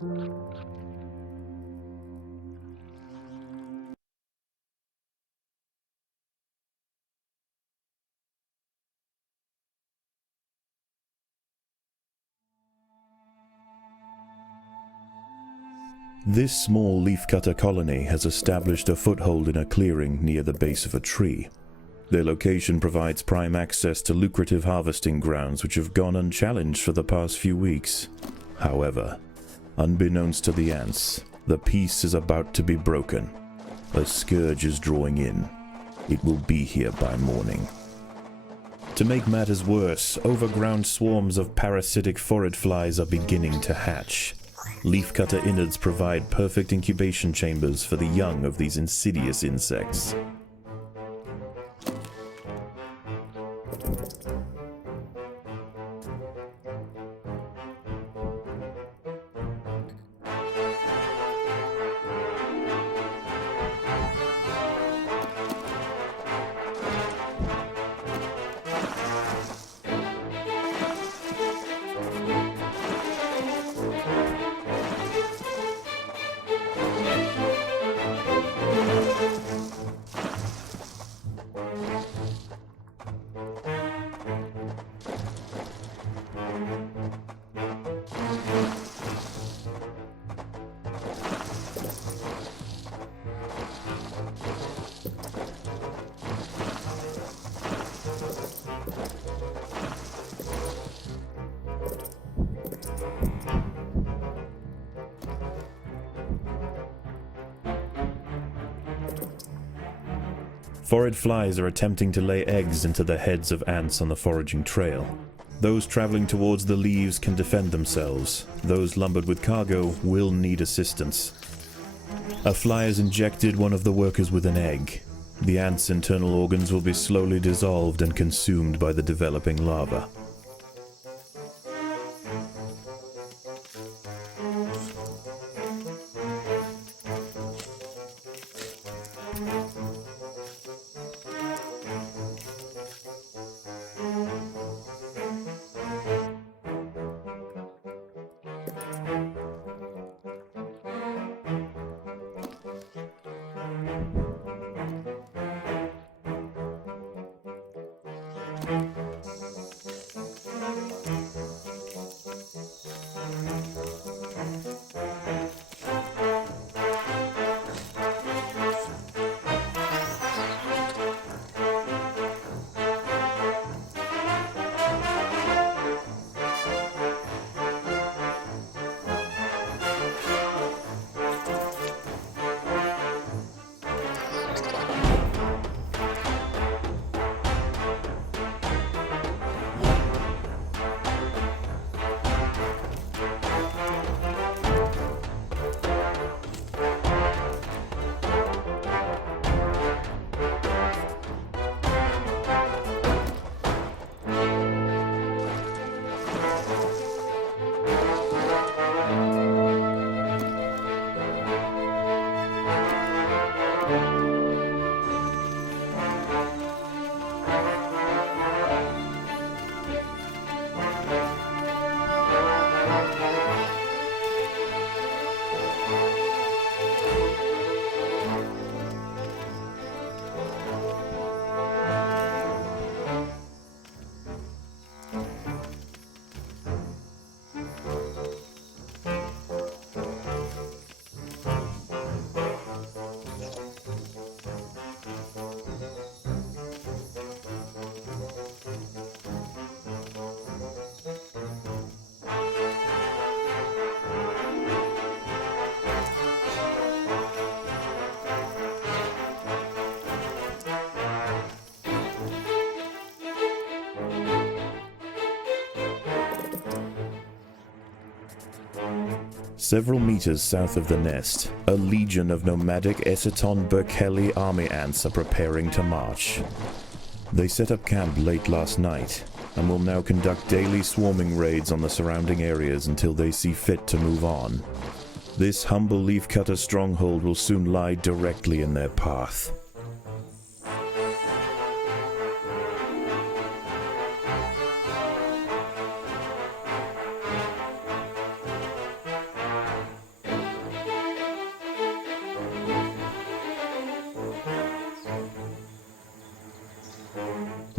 This small leafcutter colony has established a foothold in a clearing near the base of a tree. Their location provides prime access to lucrative harvesting grounds which have gone unchallenged for the past few weeks. However, unbeknownst to the ants, the peace is about to be broken. A scourge is drawing in. It will be here by morning. To make matters worse, overground swarms of parasitic phorid flies are beginning to hatch. Leafcutter innards provide perfect incubation chambers for the young of these insidious insects. Phorid flies are attempting to lay eggs into the heads of ants on the foraging trail. Those traveling towards the leaves can defend themselves. Those lumbered with cargo will need assistance. A fly has injected one of the workers with an egg. The ant's internal organs will be slowly dissolved and consumed by the developing larva. Several meters south of the nest, a legion of nomadic Eciton Berkeley army ants are preparing to march. They set up camp late last night, and will now conduct daily swarming raids on the surrounding areas until they see fit to move on. This humble leafcutter stronghold will soon lie directly in their path.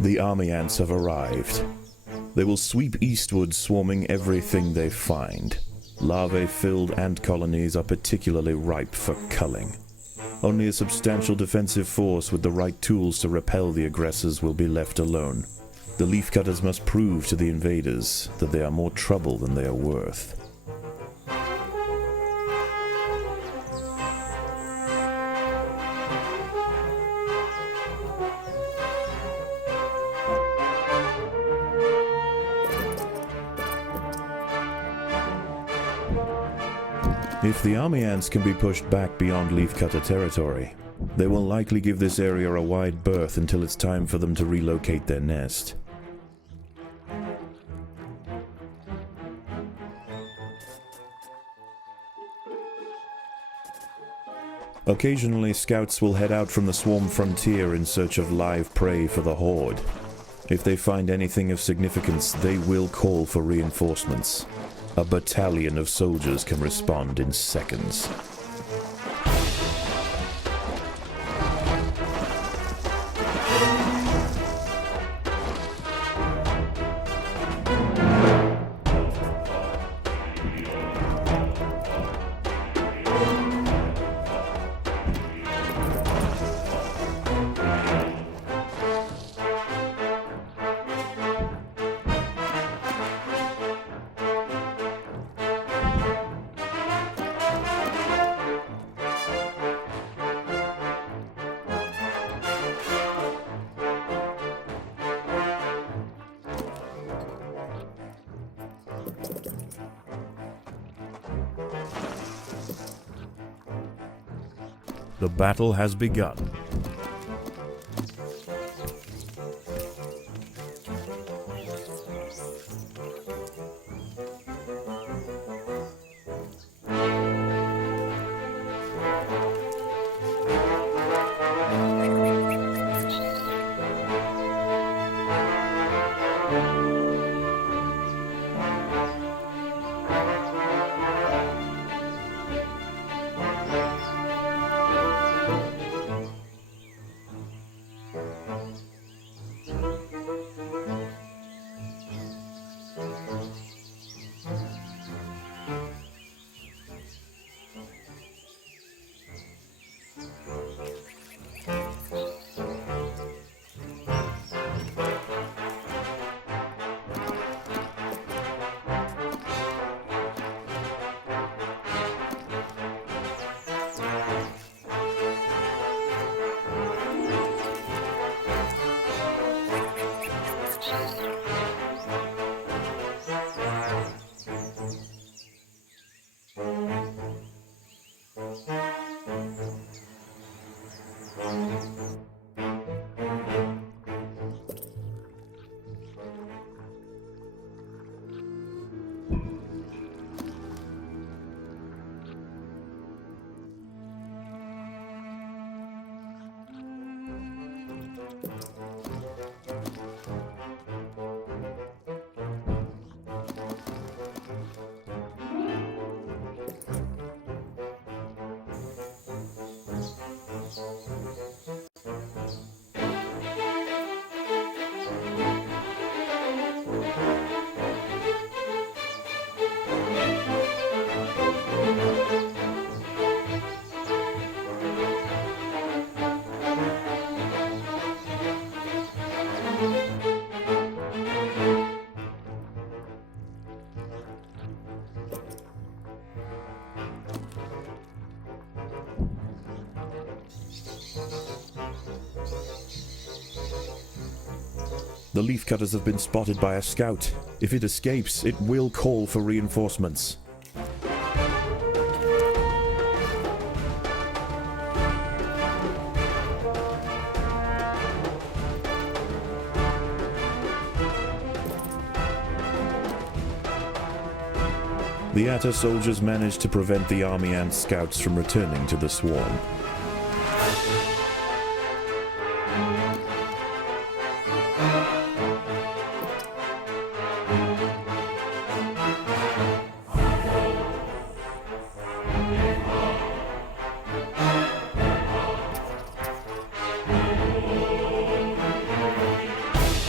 The army ants have arrived. They will sweep eastward, swarming everything they find. Larvae-filled ant colonies are particularly ripe for culling. Only a substantial defensive force with the right tools to repel the aggressors will be left alone. The leafcutters must prove to the invaders that they are more trouble than they are worth. If the army ants can be pushed back beyond leafcutter territory, they will likely give this area a wide berth until it's time for them to relocate their nest. Occasionally, scouts will head out from the swarm frontier in search of live prey for the horde. If they find anything of significance, they will call for reinforcements. A battalion of soldiers can respond in seconds. The battle has begun. The leafcutters have been spotted by a scout. If it escapes, it will call for reinforcements. The Atta soldiers managed to prevent the army ant scouts from returning to the swarm.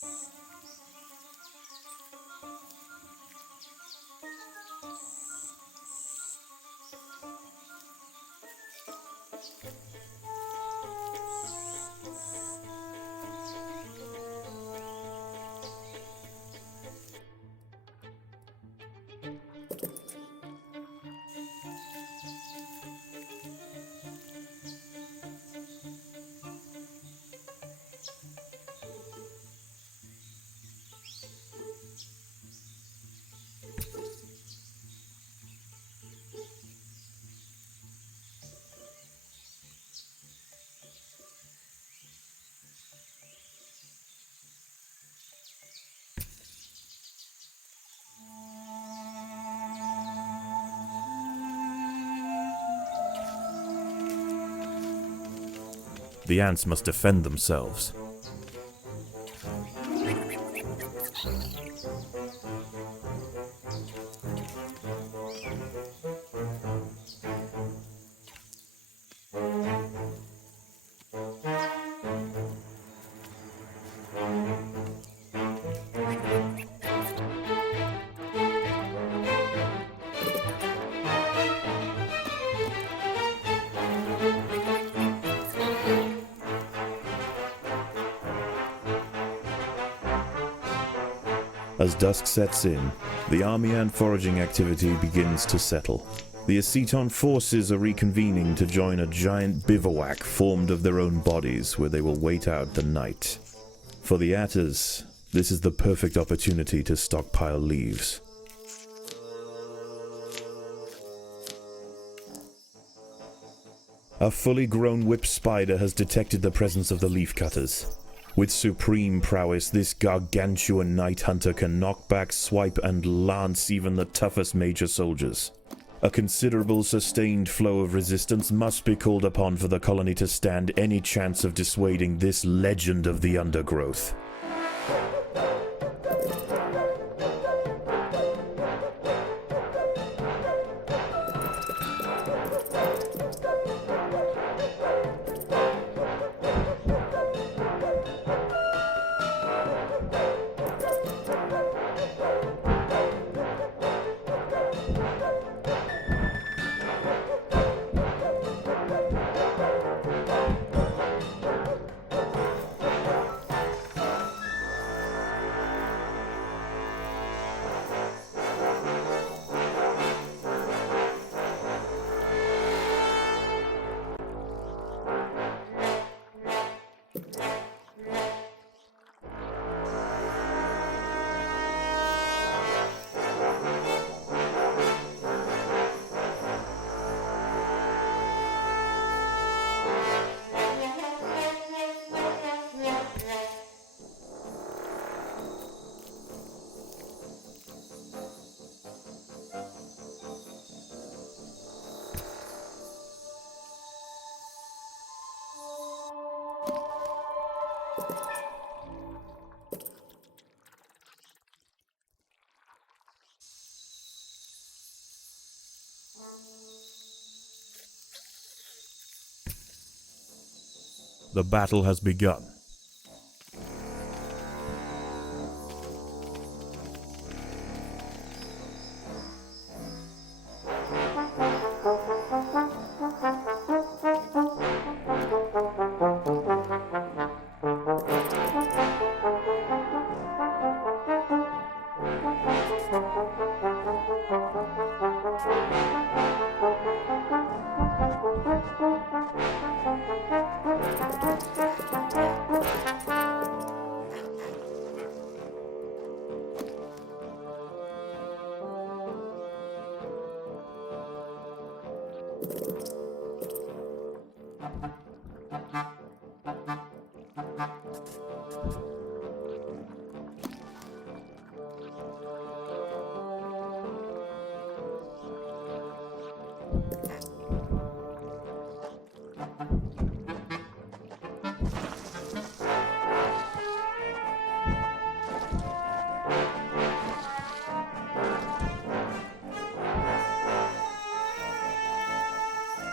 The ants must defend themselves. As dusk sets in, the army ant foraging activity begins to settle. The aceton forces are reconvening to join a giant bivouac formed of their own bodies where they will wait out the night. For the atters, this is the perfect opportunity to stockpile leaves. A fully grown whip spider has detected the presence of the leafcutters. With supreme prowess, this gargantuan night hunter can knock back, swipe, and lance even the toughest major soldiers. A considerable sustained flow of resistance must be called upon for the colony to stand any chance of dissuading this legend of the Undergrowth. The battle has begun.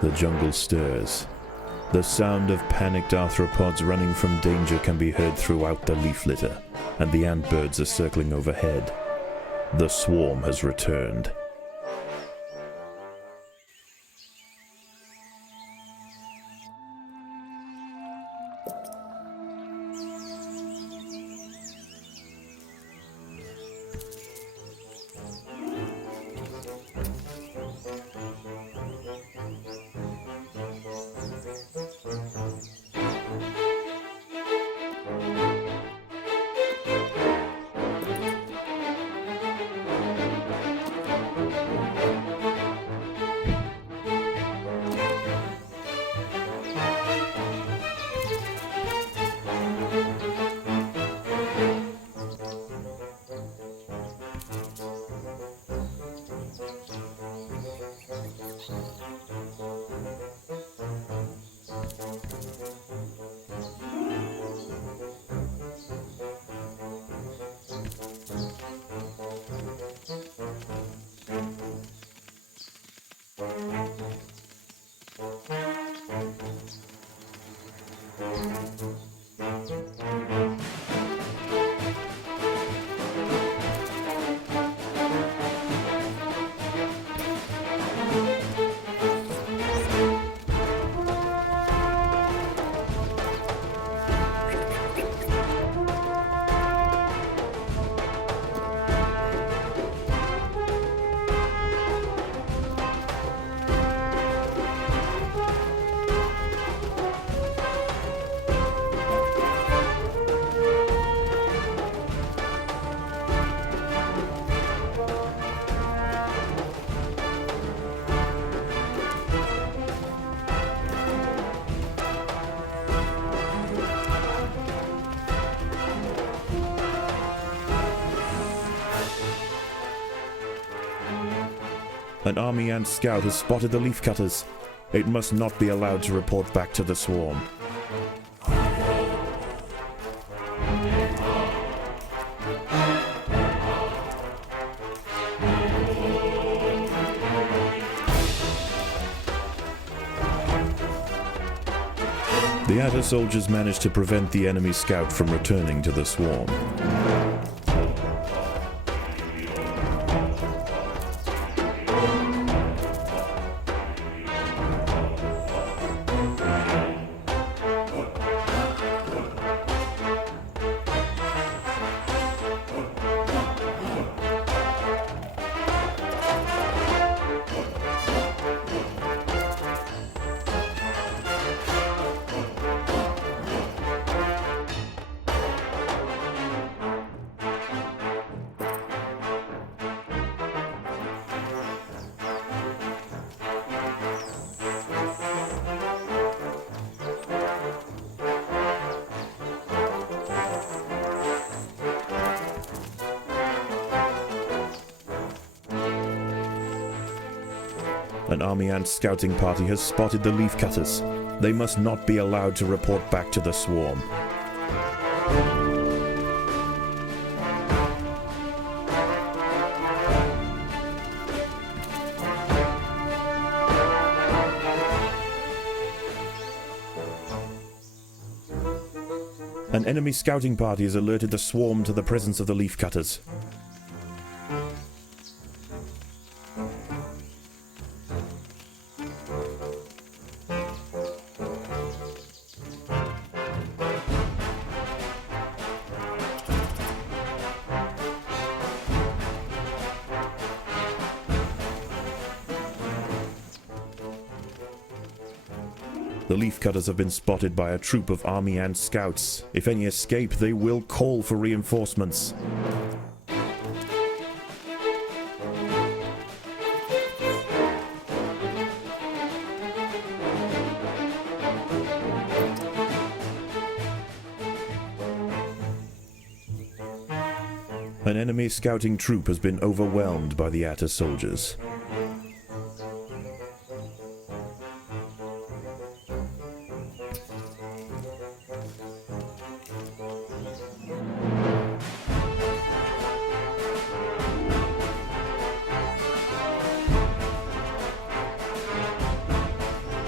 The jungle stirs. The sound of panicked arthropods running from danger can be heard throughout the leaf litter, and the antbirds are circling overhead. The swarm has returned. An army ant scout has spotted the leafcutters. It must not be allowed to report back to the swarm. The Atta soldiers managed to prevent the enemy scout from returning to the swarm. An army ant scouting party has spotted the leafcutters. They must not be allowed to report back to the swarm. An enemy scouting party has alerted the swarm to the presence of the leafcutters. The leafcutters have been spotted by a troop of army ant scouts. If any escape, they will call for reinforcements. An enemy scouting troop has been overwhelmed by the Atta soldiers.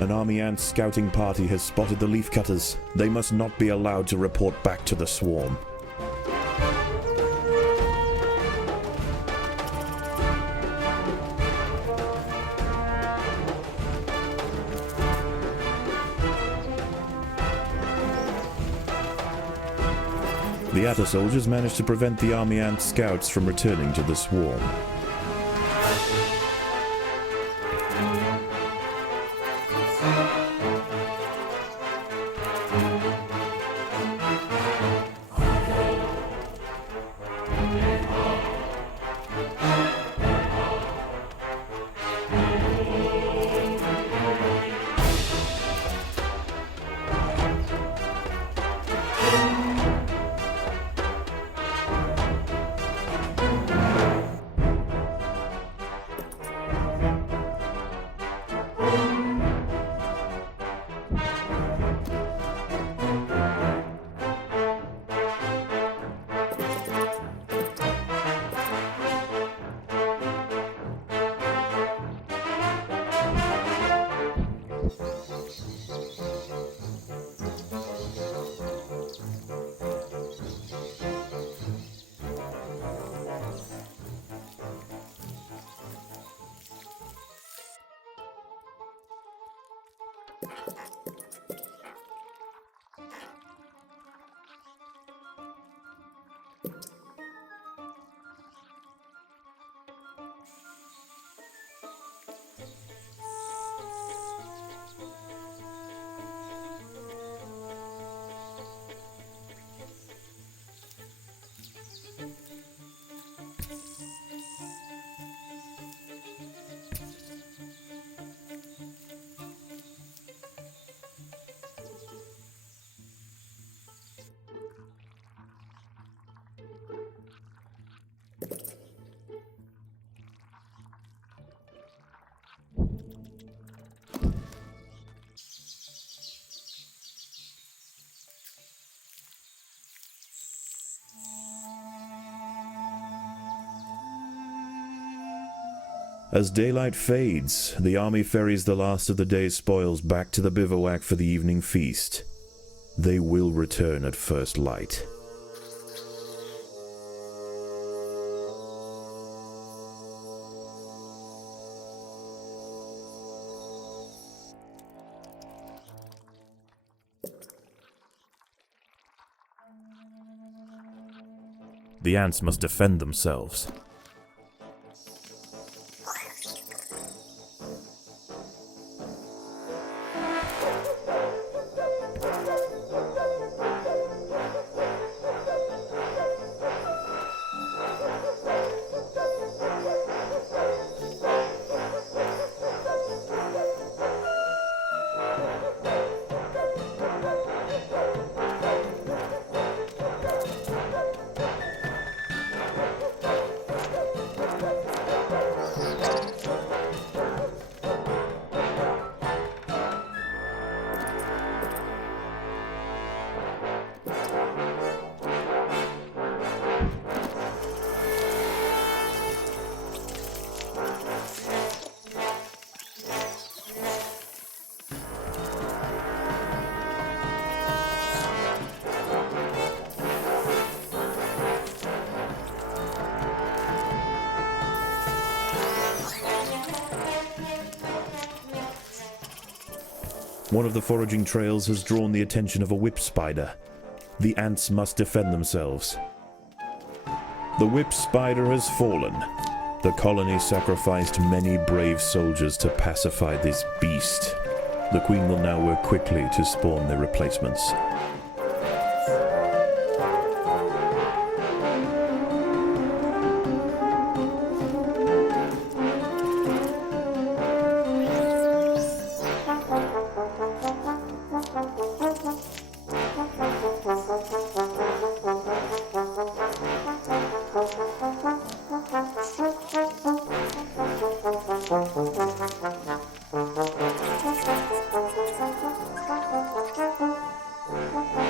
An army ant scouting party has spotted the leafcutters. They must not be allowed to report back to the swarm. The Atta soldiers managed to prevent the army ant scouts from returning to the swarm. As daylight fades, the army ferries the last of the day's spoils back to the bivouac for the evening feast. They will return at first light. The ants must defend themselves. One of the foraging trails has drawn the attention of a whip spider. The ants must defend themselves. The whip spider has fallen. The colony sacrificed many brave soldiers to pacify this beast. The queen will now work quickly to spawn their replacements.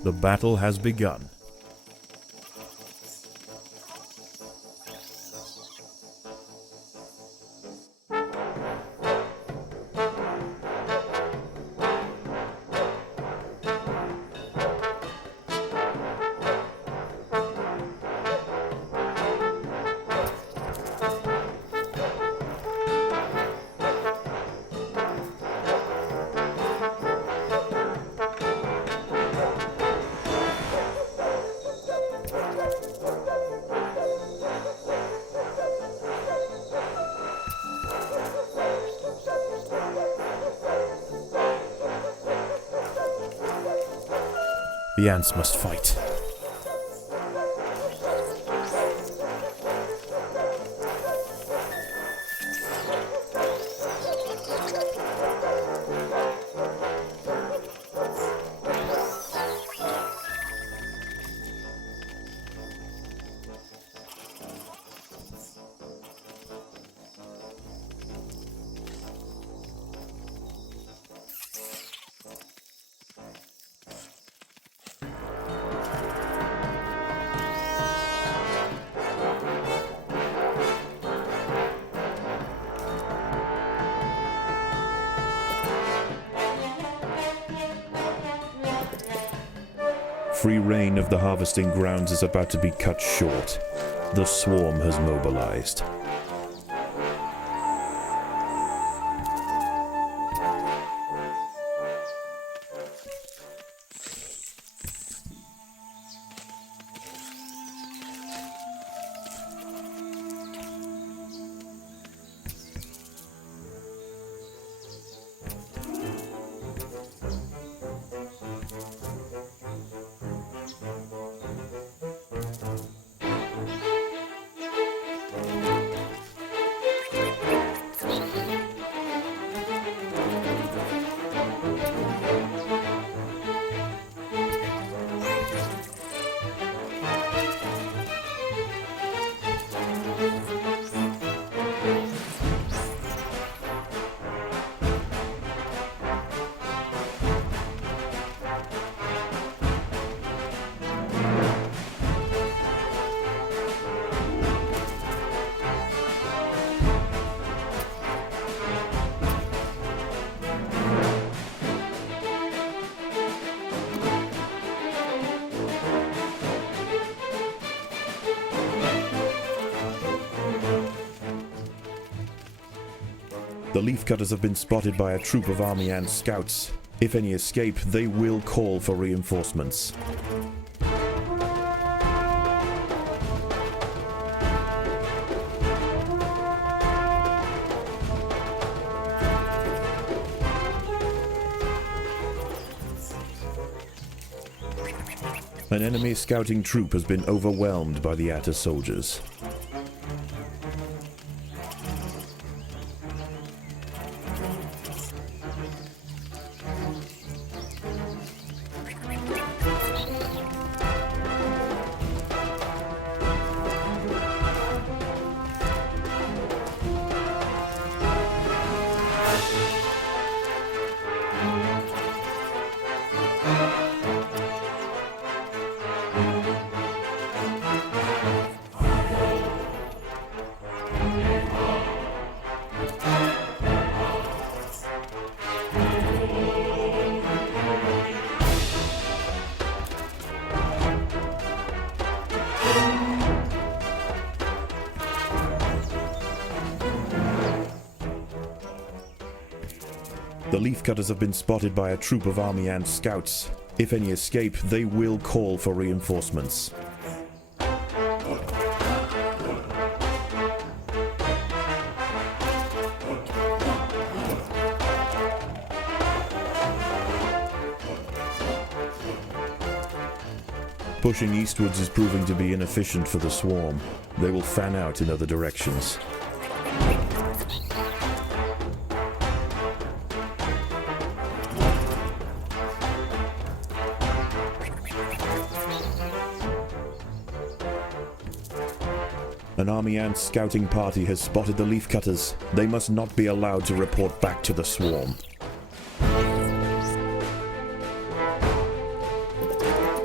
The battle has begun. The ants must fight. Free reign of the harvesting grounds is about to be cut short. The swarm has mobilized. The leafcutters have been spotted by a troop of army ant scouts. If any escape, they will call for reinforcements. An enemy scouting troop has been overwhelmed by the Atta soldiers. The leafcutters have been spotted by a troop of army ant scouts. If any escape, they will call for reinforcements. Pushing eastwards is proving to be inefficient for the swarm. They will fan out in other directions. An army ant scouting party has spotted the leafcutters. They must not be allowed to report back to the swarm.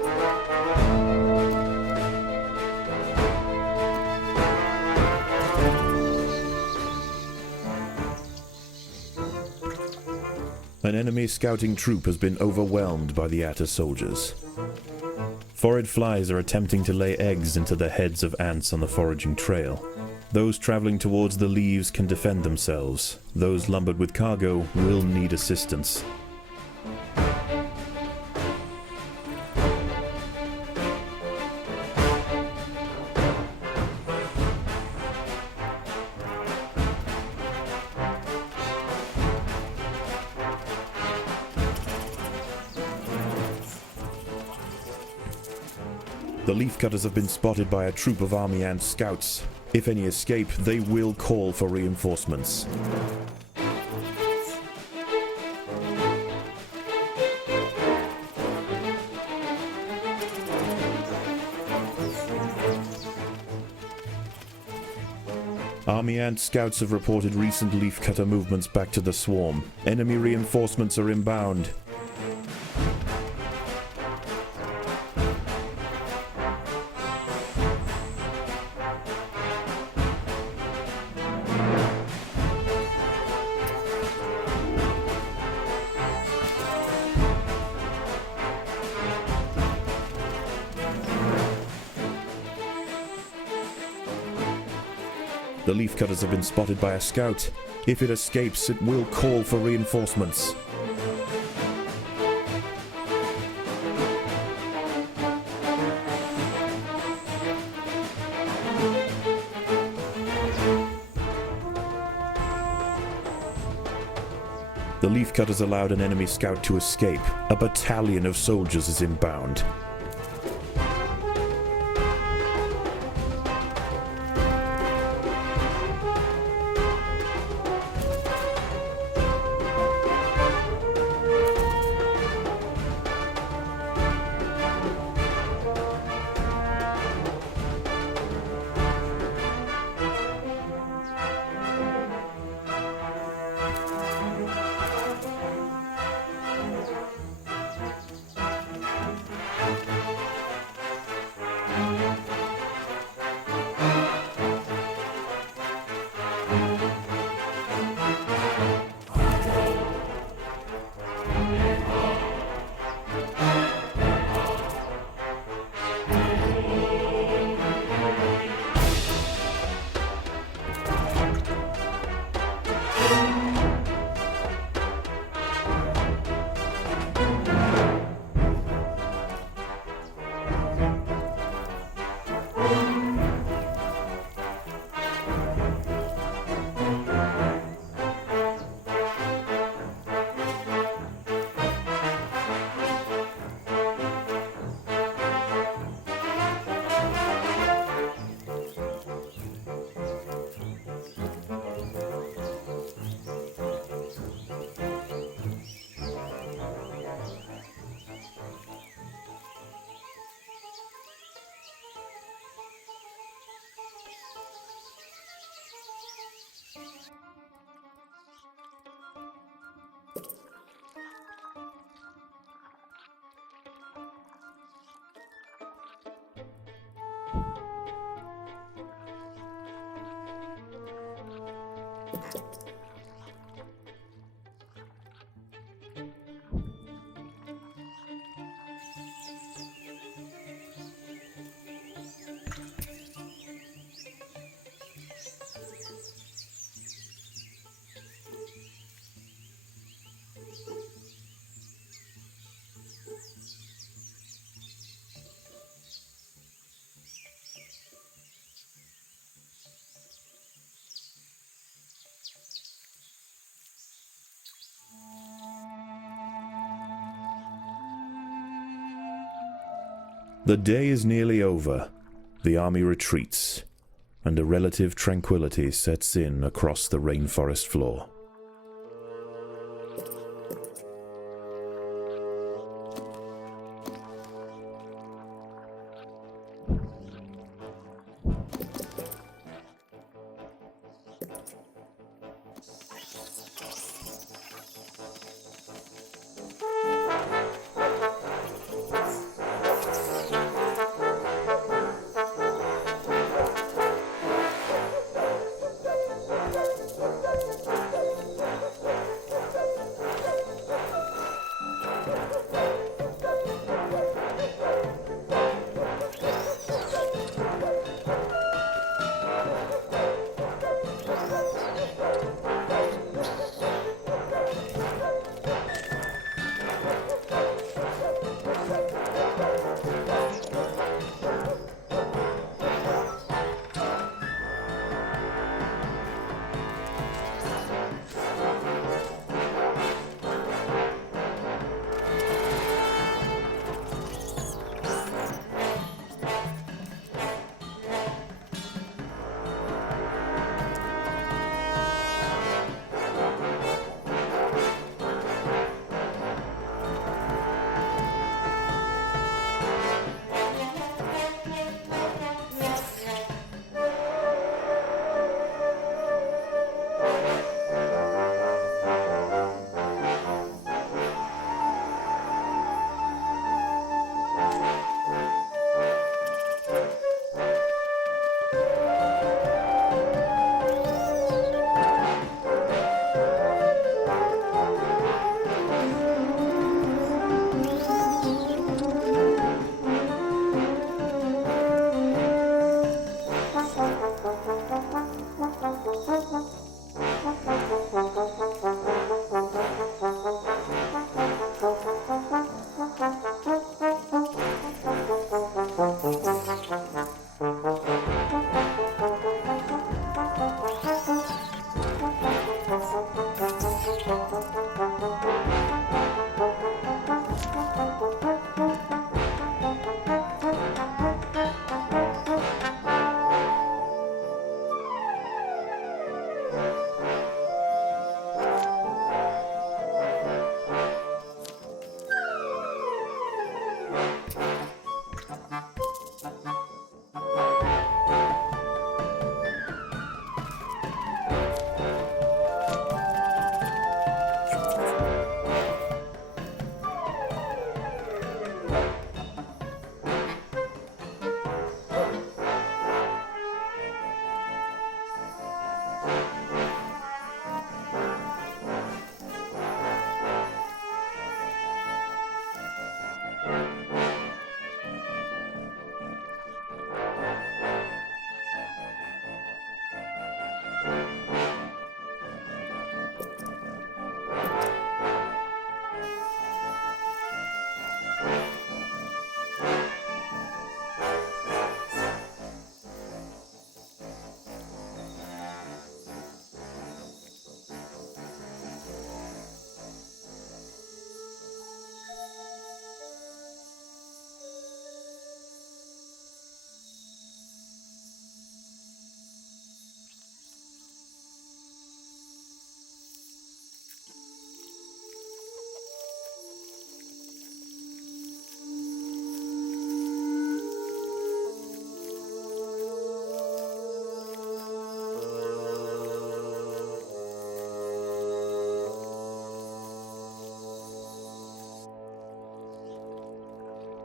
An enemy scouting troop has been overwhelmed by the Atta soldiers. Phorid flies are attempting to lay eggs into the heads of ants on the foraging trail. Those traveling towards the leaves can defend themselves. Those lumbered with cargo will need assistance. The leafcutters have been spotted by a troop of army ant scouts. If any escape, they will call for reinforcements. Army ant scouts have reported recent leafcutter movements back to the swarm. Enemy reinforcements are inbound. The leafcutters have been spotted by a scout. If it escapes, it will call for reinforcements. The leafcutters allowed an enemy scout to escape. A battalion of soldiers is inbound. The day is nearly over. The army retreats, and a relative tranquility sets in across the rainforest floor.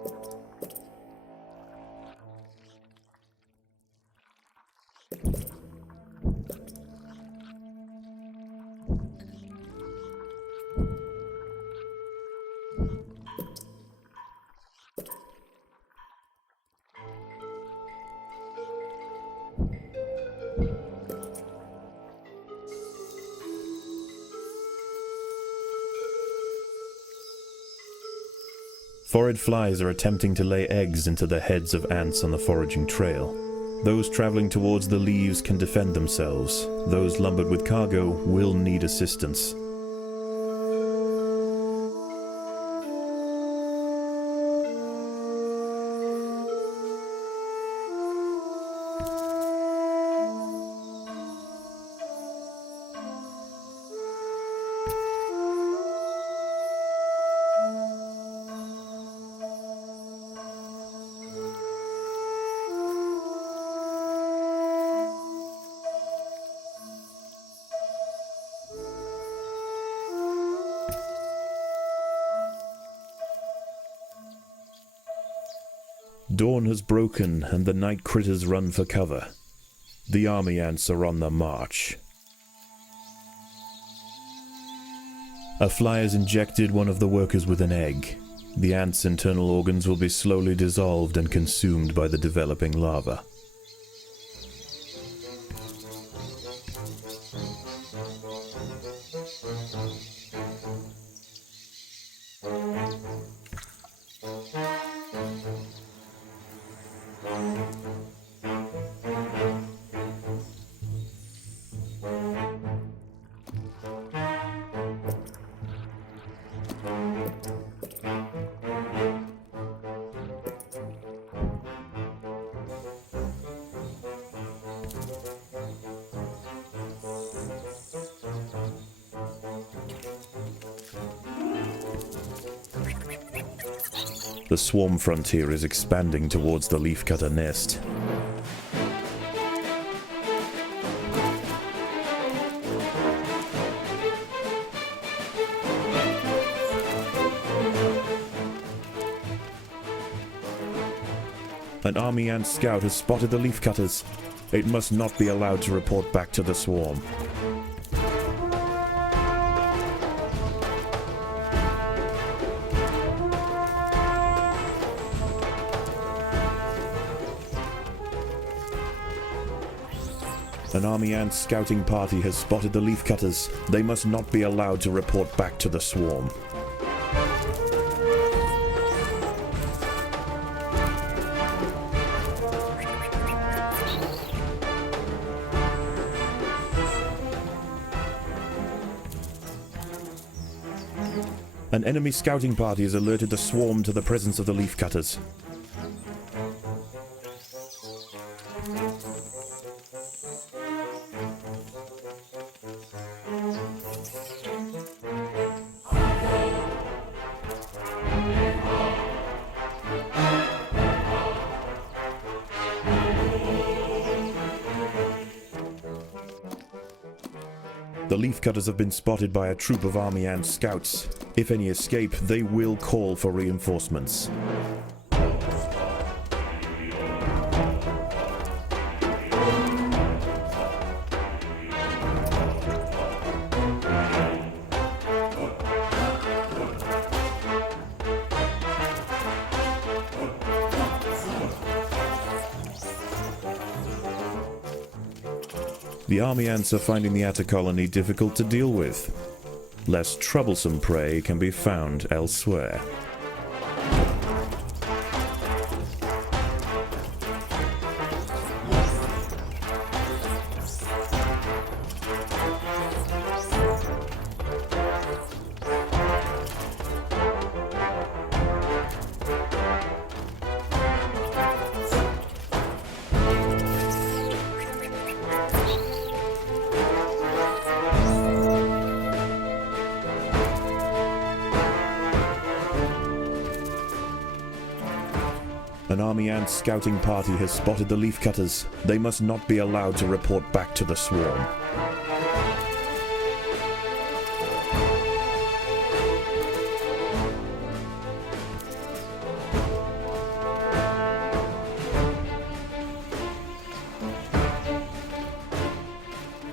Phorid flies are attempting to lay eggs into the heads of ants on the foraging trail. Those traveling towards the leaves can defend themselves. Those lumbered with cargo will need assistance. Dawn has broken and the night critters run for cover. The army ants are on the march. A fly has injected one of the workers with an egg. The ant's internal organs will be slowly dissolved and consumed by the developing larva. The swarm frontier is expanding towards the leafcutter nest. An army ant scout has spotted the leafcutters. It must not be allowed to report back to the swarm. An army ant scouting party has spotted the leafcutters. They must not be allowed to report back to the swarm. An enemy scouting party has alerted the swarm to the presence of the leafcutters. The leafcutters have been spotted by a troop of army ant scouts. If any escape, they will call for reinforcements. The army ants are finding the atta colony difficult to deal with. Less troublesome prey can be found elsewhere. An army ant scouting party has spotted the leafcutters. They must not be allowed to report back to the swarm.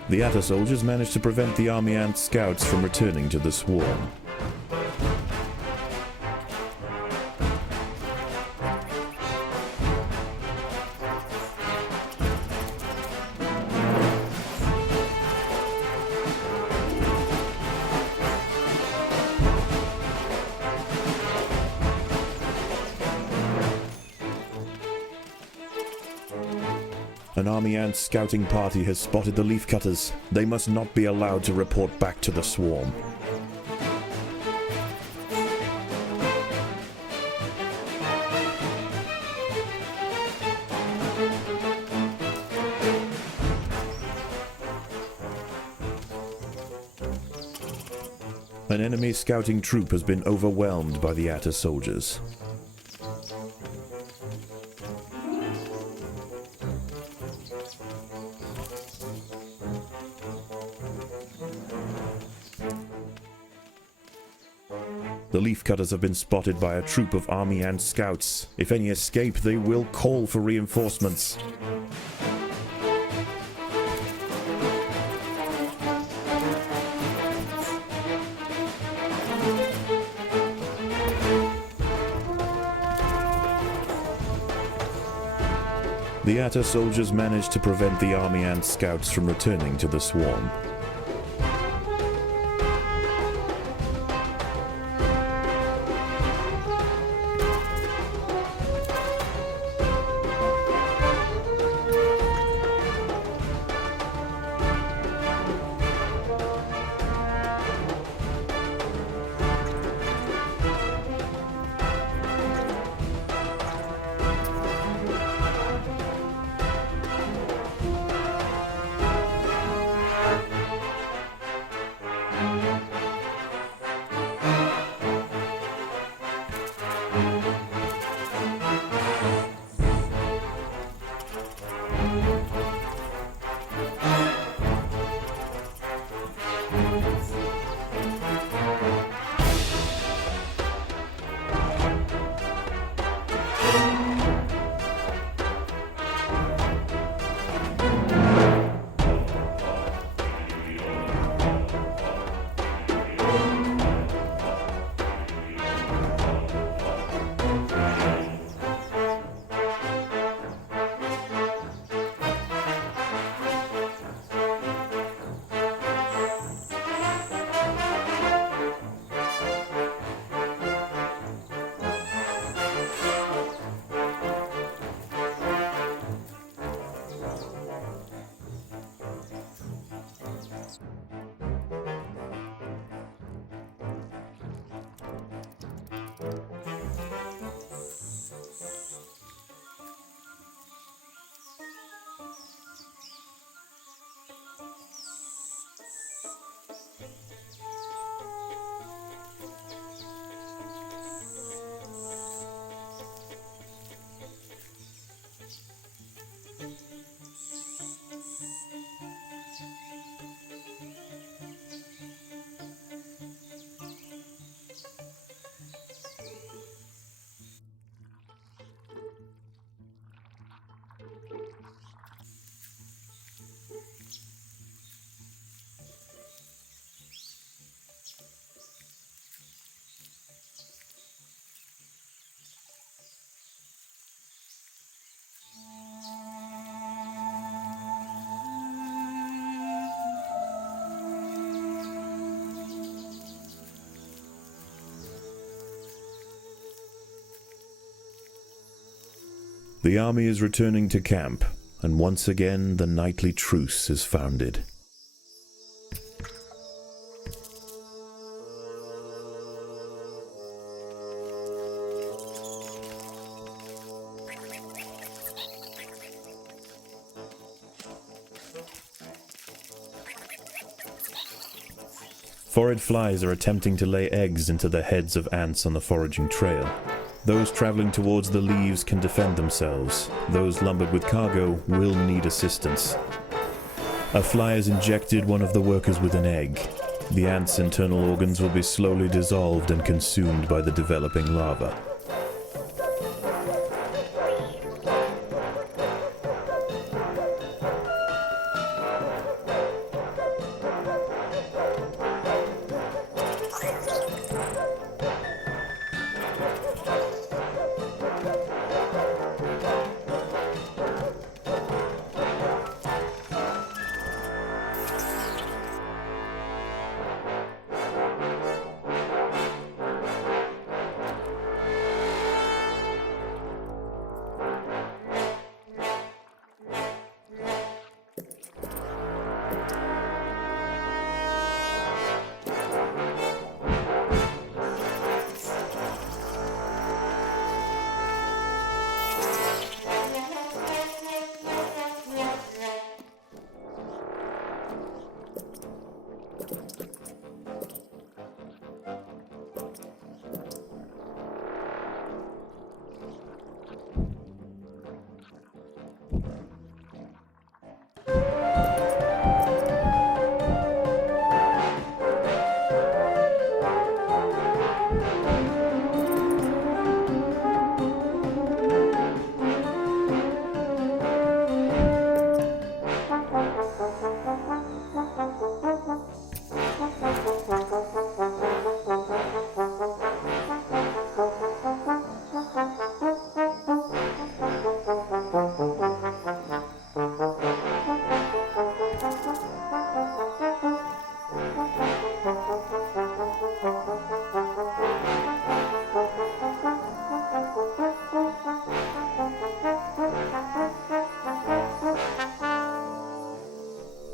The Atta soldiers managed to prevent the army ant scouts from returning to the swarm. An army ant scouting party has spotted the leafcutters. They must not be allowed to report back to the swarm. An enemy scouting troop has been overwhelmed by the Atta soldiers. The leafcutters have been spotted by a troop of army ant scouts. If any escape, they will call for reinforcements. The Atta soldiers managed to prevent the army ant scouts from returning to the swarm. The army is returning to camp, and once again the nightly truce is founded. Foraged flies are attempting to lay eggs into the heads of ants on the foraging trail. Those traveling towards the leaves can defend themselves. Those lumbered with cargo will need assistance. A fly has injected one of the workers with an egg. The ant's internal organs will be slowly dissolved and consumed by the developing larva.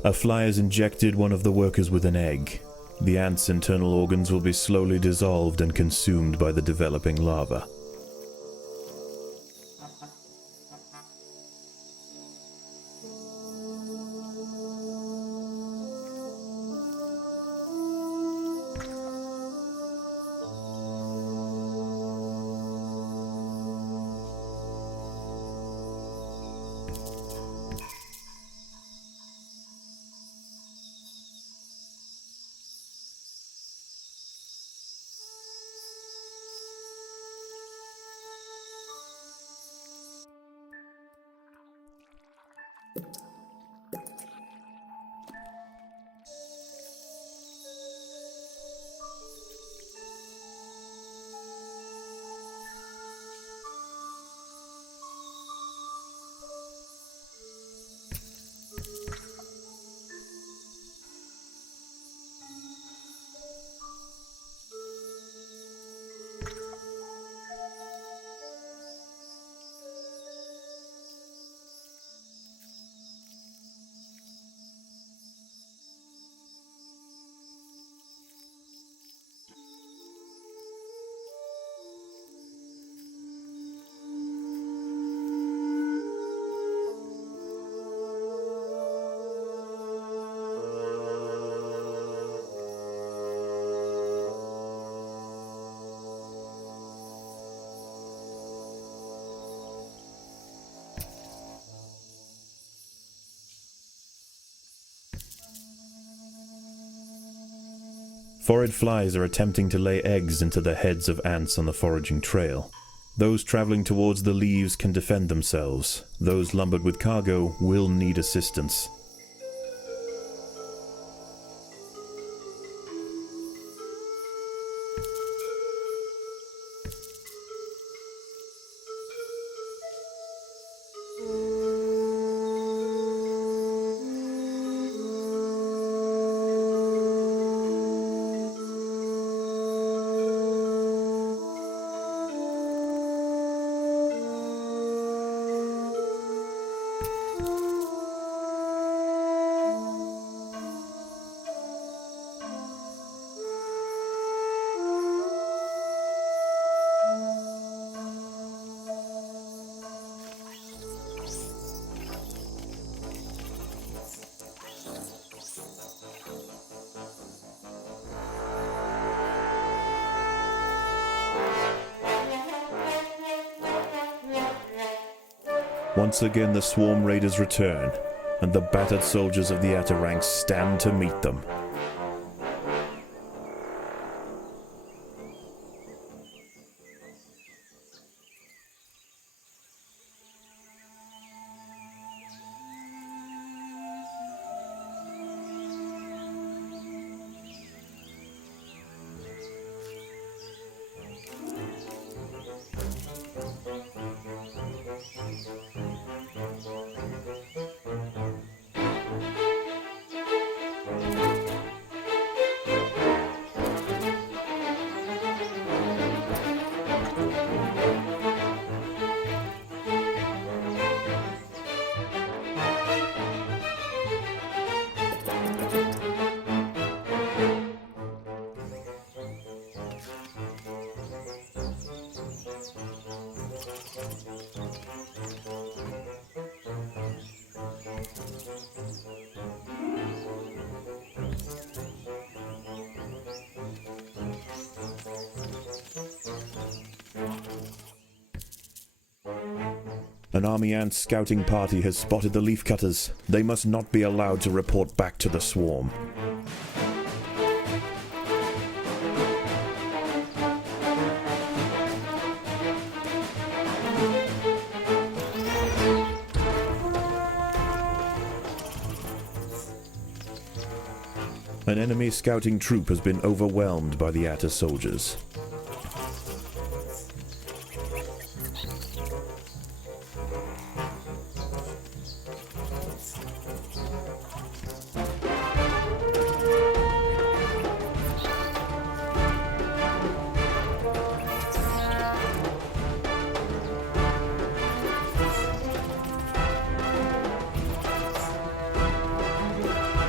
A fly has injected one of the workers with an egg. The ant's internal organs will be slowly dissolved and consumed by the developing larva. Phorid flies are attempting to lay eggs into the heads of ants on the foraging trail. Those traveling towards the leaves can defend themselves. Those lumbered with cargo will need assistance. Once again the swarm raiders return, and the battered soldiers of the Atarangs stand to meet them. An army ant scouting party has spotted the leafcutters. They must not be allowed to report back to the swarm. An enemy scouting troop has been overwhelmed by the Atta soldiers.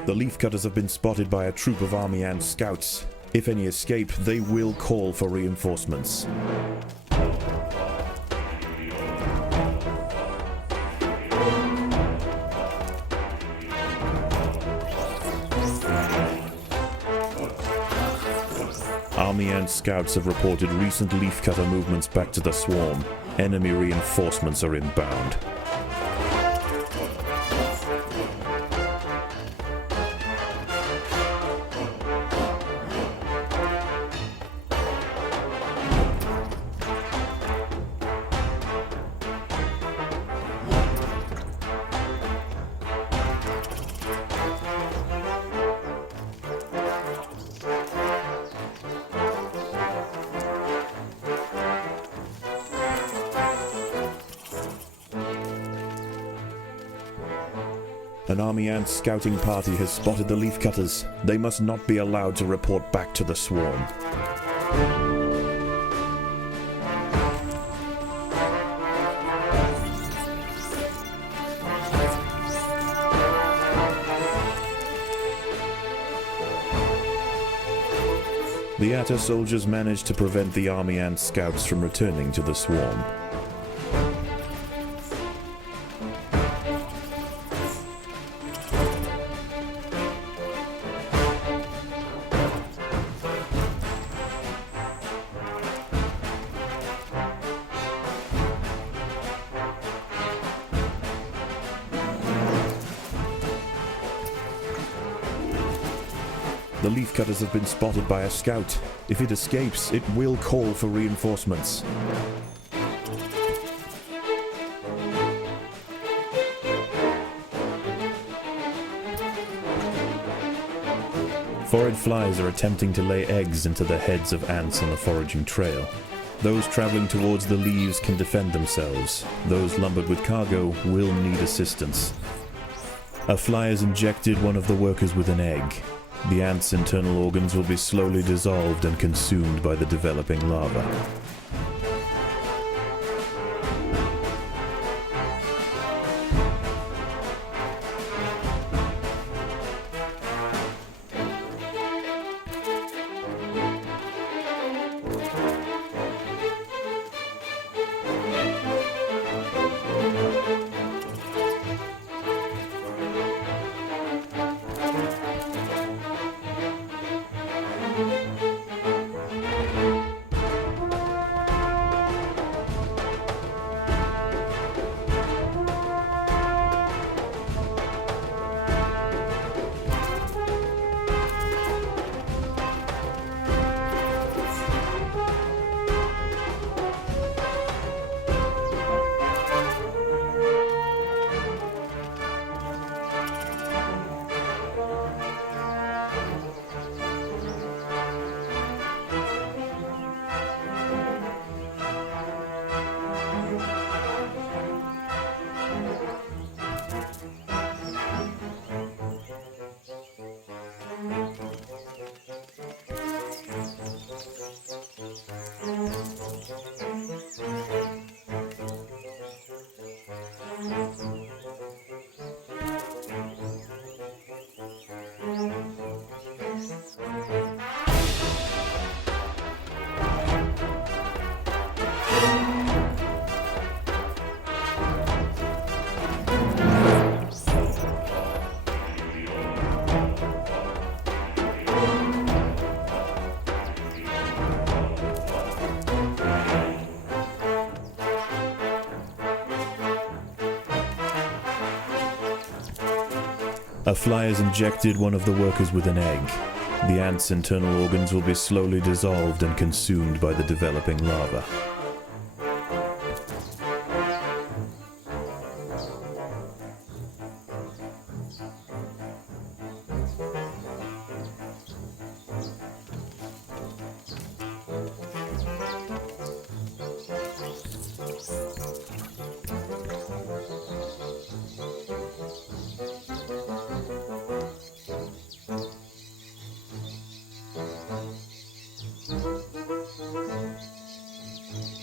The leafcutters have been spotted by a troop of army ant scouts. If any escape, they will call for reinforcements. Army ant scouts have reported recent leafcutter movements back to the swarm. Enemy reinforcements are inbound. An army ant scouting party has spotted the leafcutters. They must not be allowed to report back to the swarm. The Atta soldiers managed to prevent the army ant scouts from returning to the swarm. The leafcutters have been spotted by a scout. If it escapes, it will call for reinforcements. Forage flies are attempting to lay eggs into the heads of ants on the foraging trail. Those traveling towards the leaves can defend themselves. Those lumbered with cargo will need assistance. A fly has injected one of the workers with an egg. The ant's internal organs will be slowly dissolved and consumed by the developing larva. A fly has injected one of the workers with an egg. The ant's internal organs will be slowly dissolved and consumed by the developing larva.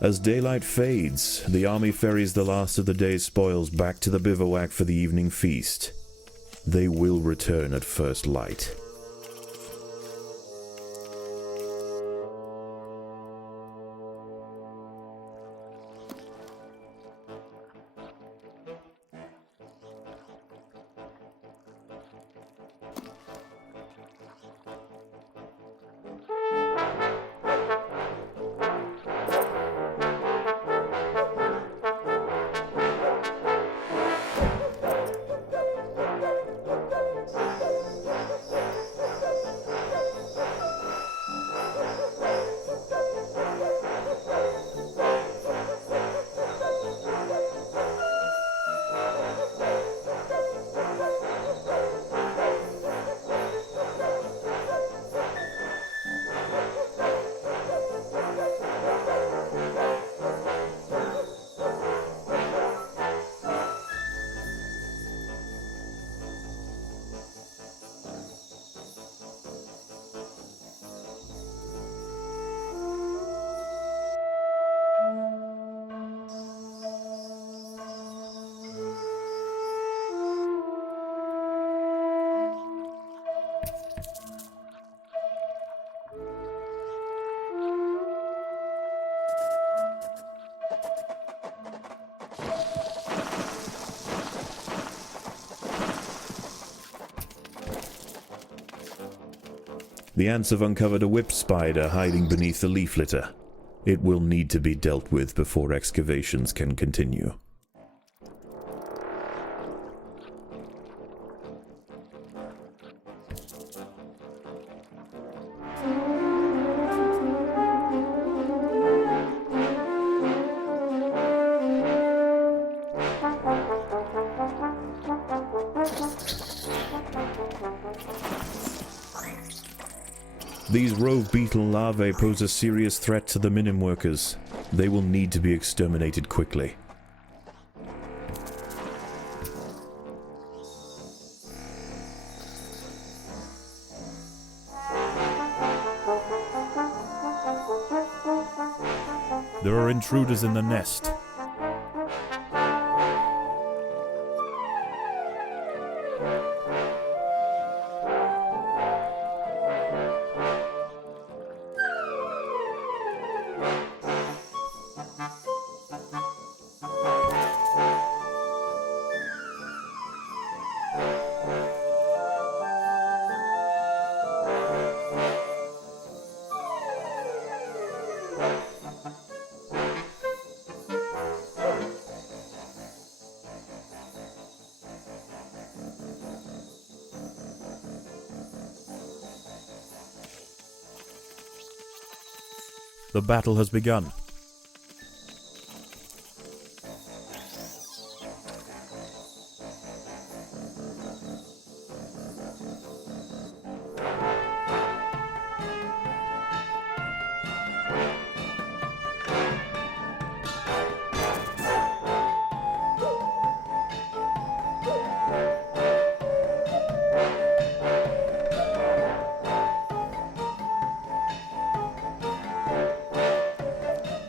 As daylight fades, the army ferries the last of the day's spoils back to the bivouac for the evening feast. They will return at first light. The ants have uncovered a whip spider hiding beneath the leaf litter. It will need to be dealt with before excavations can continue. These rove beetle larvae pose a serious threat to the minim workers. They will need to be exterminated quickly. There are intruders in the nest. The battle has begun.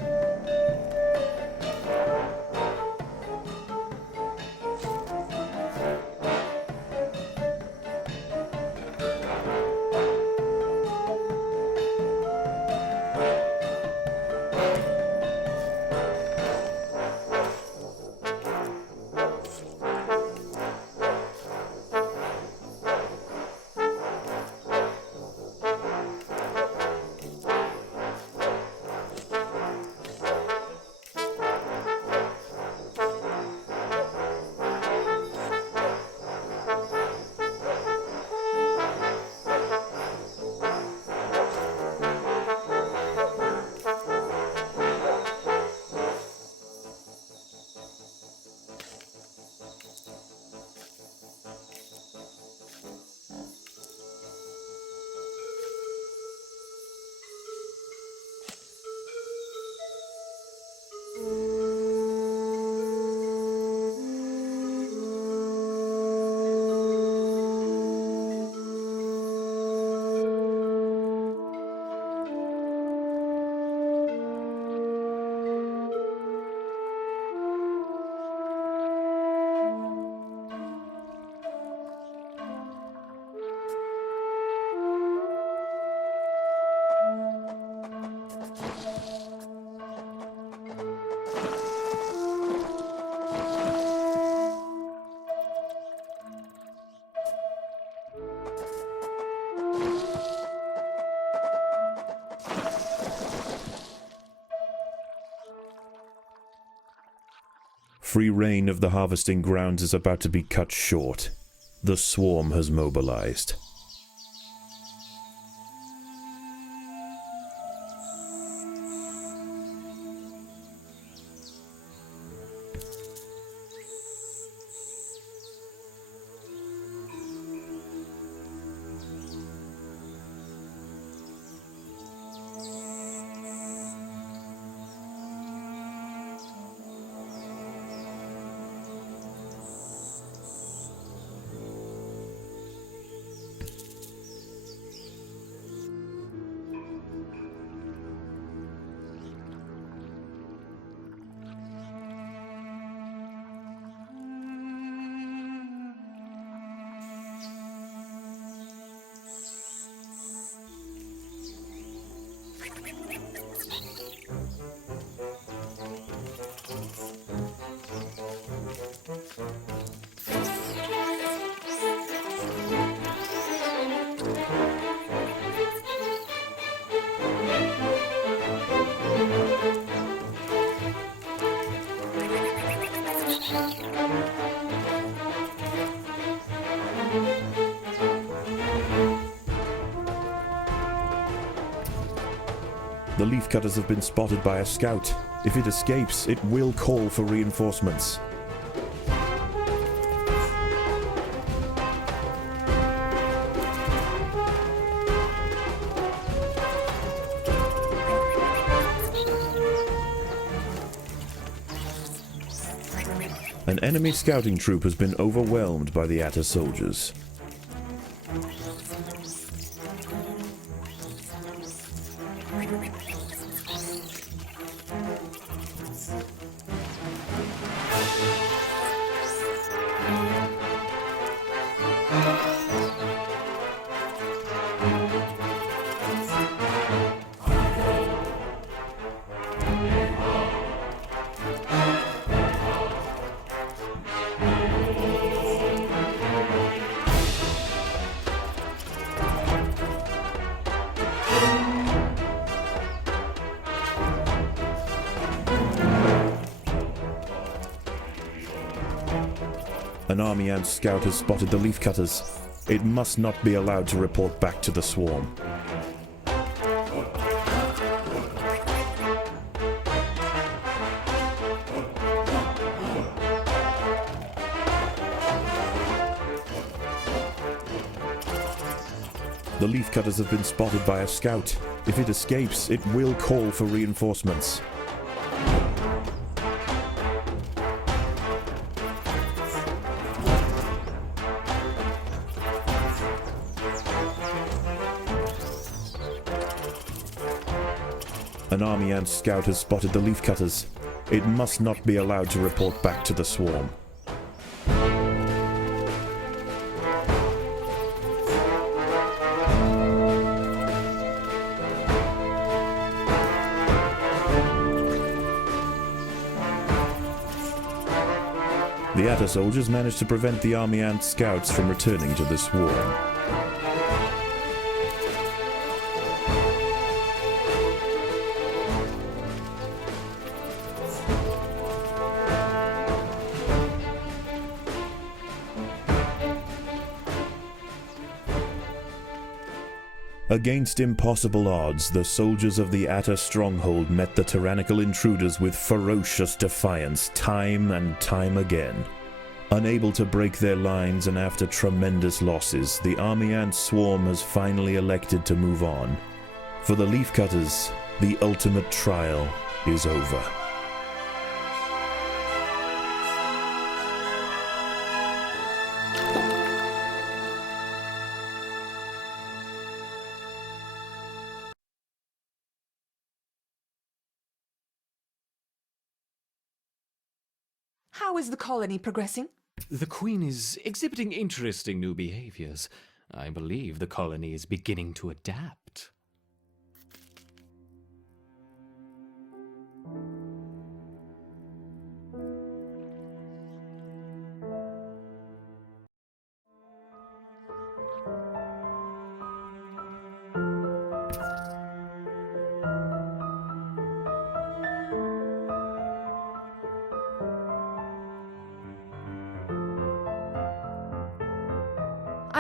Free reign of the harvesting grounds is about to be cut short. The swarm has mobilized. The leafcutters have been spotted by a scout. If it escapes, it will call for reinforcements. An enemy scouting troop has been overwhelmed by the Atta soldiers. An army ant scout has spotted the leafcutters. It must not be allowed to report back to the swarm. The leafcutters have been spotted by a scout. If it escapes, it will call for reinforcements. An army ant scout has spotted the leafcutters. It must not be allowed to report back to the swarm. The Atta soldiers managed to prevent the army ant scouts from returning to the swarm. Against impossible odds, the soldiers of the Atta stronghold met the tyrannical intruders with ferocious defiance time and time again. Unable to break their lines and after tremendous losses, the army ant swarm has finally elected to move on. For the leafcutters, the ultimate trial is over. How is the colony progressing? The Queen is exhibiting interesting new behaviors. I believe the colony is beginning to adapt.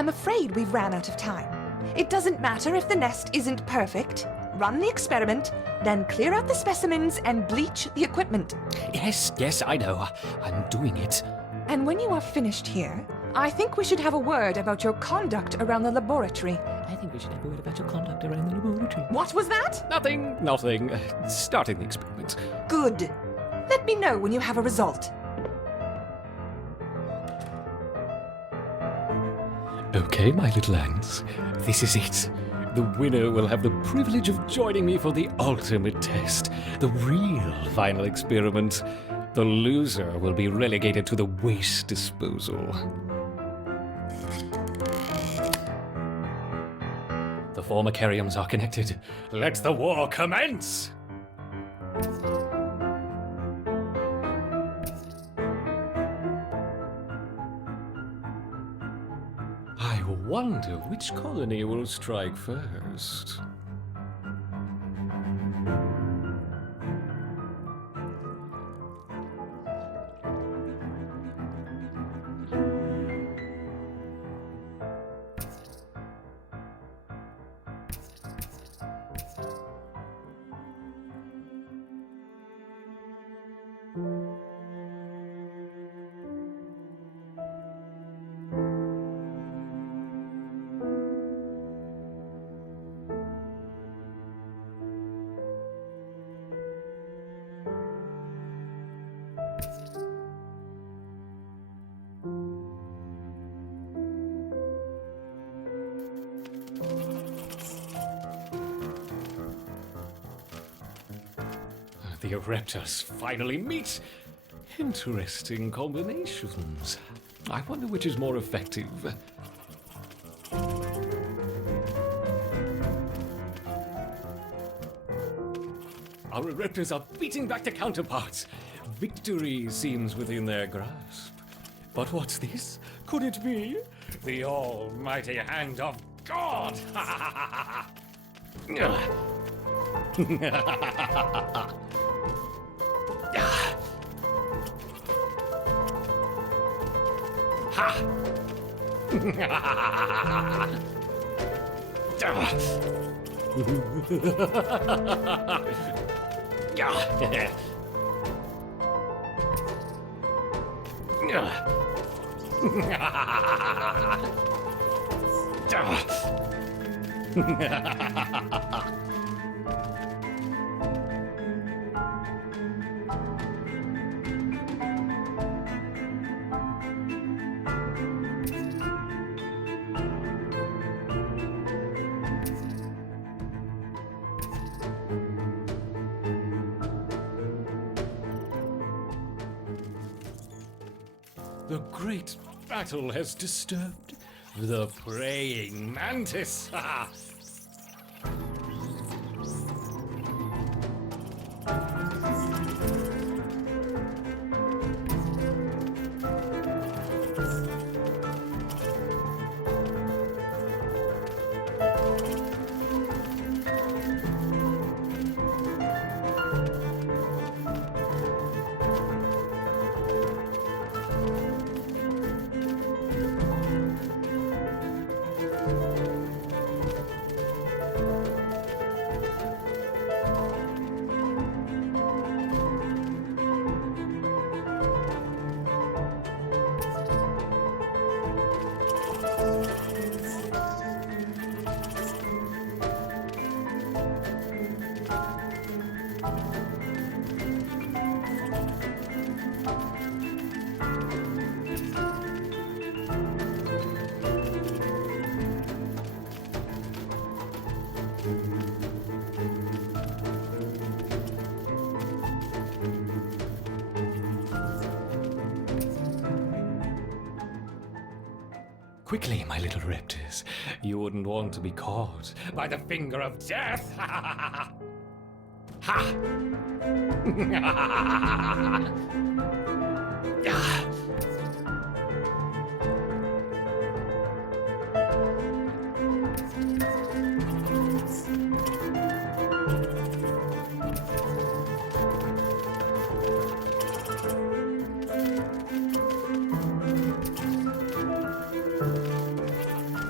I'm afraid we've ran out of time. It doesn't matter if the nest isn't perfect. Run the experiment, then clear out the specimens and bleach the equipment. Yes, I know. I'm doing it. And when you are finished here, I think we should have a word about your conduct around the laboratory. I think we should have a word about your conduct around the laboratory. What was that? Nothing. Starting the experiment. Good. Let me know when you have a result. Okay, my little ants. This is it. The winner will have the privilege of joining me for the ultimate test, the real final experiment. The loser will be relegated to the waste disposal. The Formicariums are connected. Let the war commence! I wonder which colony will strike first. The raptors finally meet. Interesting combinations. I wonder which is more effective. Our raptors are beating back their counterparts. Victory seems within their grasp. But what's this? Could it be the almighty hand of God? The great battle has disturbed the praying mantis. Quickly, my little raptors. You wouldn't want to be caught by the finger of death. Ha!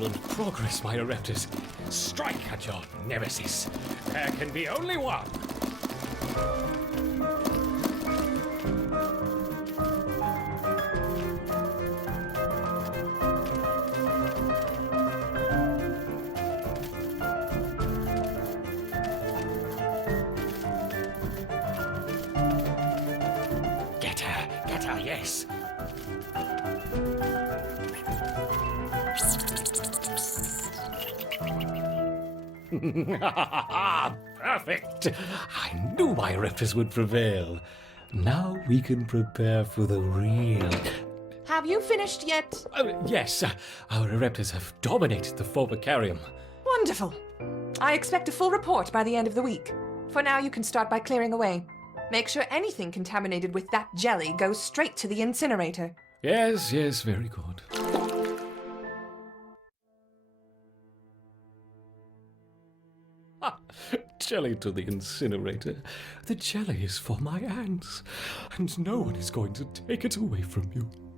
excellent progress, my Ereptus. Strike at your nemesis. There can be only one. Get her, yes. Perfect! I knew my Ereptus would prevail. Now we can prepare for the real... Have you finished yet? Yes, our Ereptus have dominated the Formicarium. Wonderful. I expect a full report by the end of the week. For now, you can start by clearing away. Make sure anything contaminated with that jelly goes straight to the incinerator. Yes, very good. Jelly to the incinerator. The jelly is for my ants, and no one is going to take it away from you.